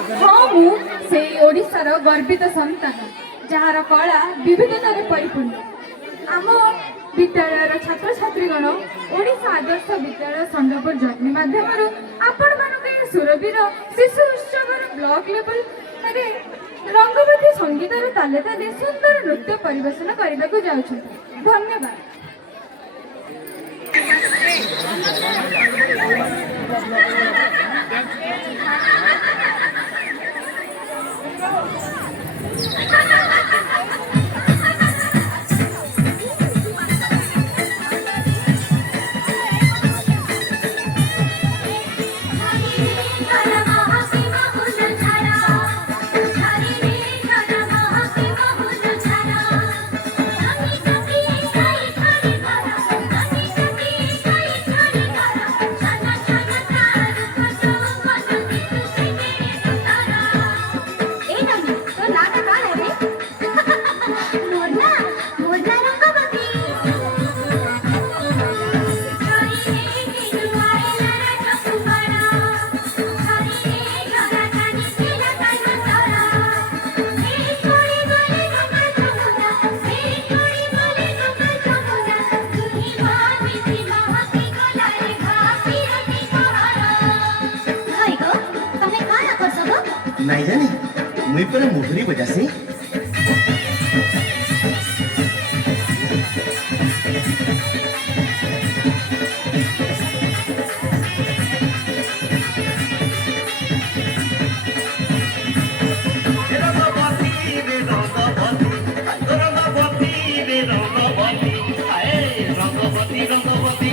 हाँ मु से ओडिशार गर्वित संतान जार कला विविधतार परिपूर्ण आम विद्यालय छात्र छात्रीगण ओडिशा आदर्श विद्यालय संडपुर जग्नि माध्यम आपण मानक सुरभीर शिशु उत्सव ब्लॉक लेवल रंगवती संगीतर ताले ताले सुंदर नृत्य परिवेशन करने को जाउछन। धन्यवाद। नहीं जानी मुई पर मुहरी बजासी रंगवती रंगवती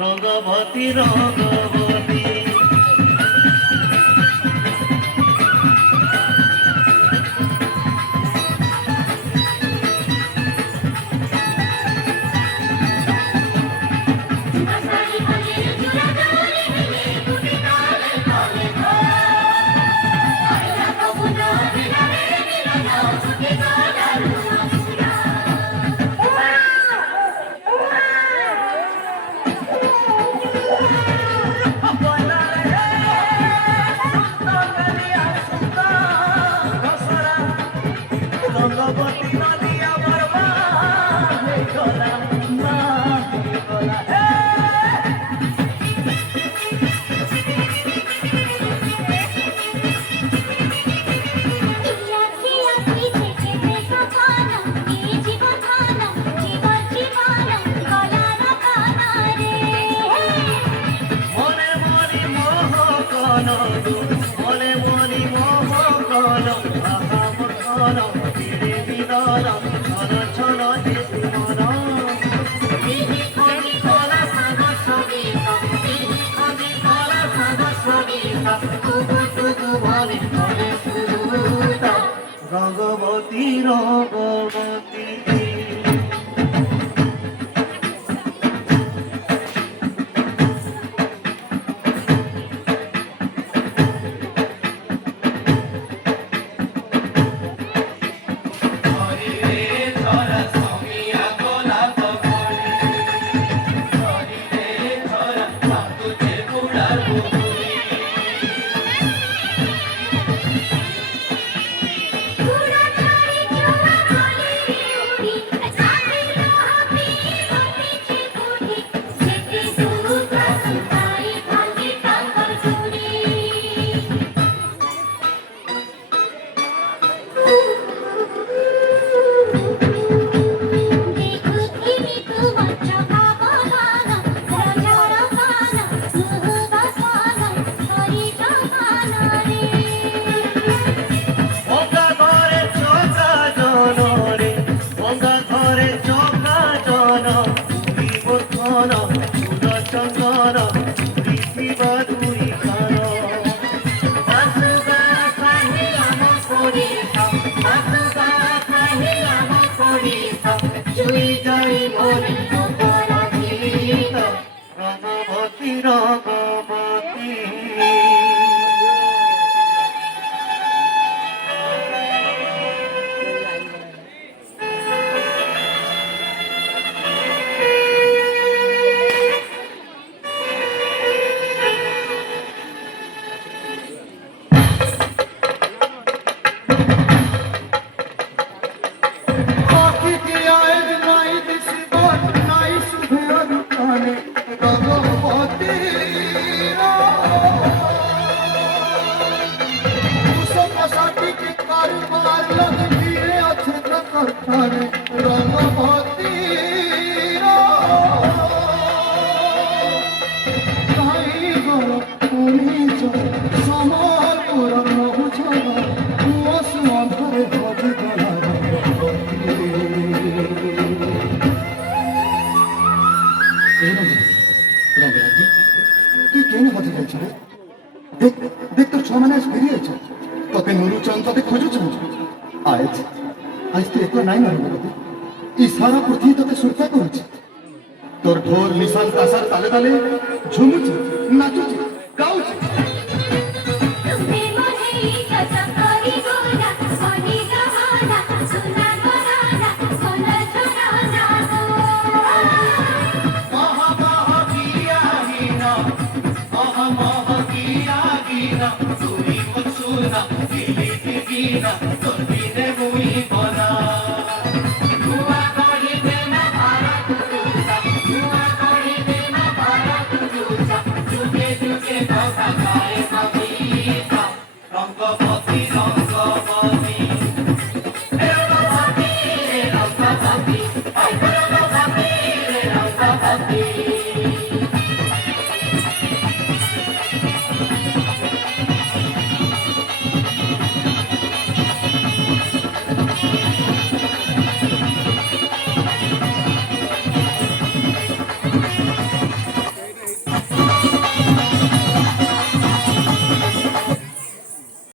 रंगवती रंगवती ରଙ୍ଗବତୀର ଟାଇଗର ପୁଣିଛ ସମ୍ବଲପୁର ମହୁଝର ମୋ ସୁଅନ୍ତରେ ହଜିଗଲା ରଙ୍ଗବତୀ তুই কেন হতে যাইছ রে দেখ দেখ তোর ছ মানে আজ ফিরে আইছ তোকে নুরুচন তোকে খোঁজুচন আজ আজ তুই একলা নাই না রঙ্গবতী ই সারা পৃথিবী তোকে সুরতা করছে তোর ঢোল নিশান তাসার তালে তালে ঝুমুছে নাচুছে গাউছে तुम्हें मोहे कसम करी गोरा सोनी गहाना सुना गराना सोना चराना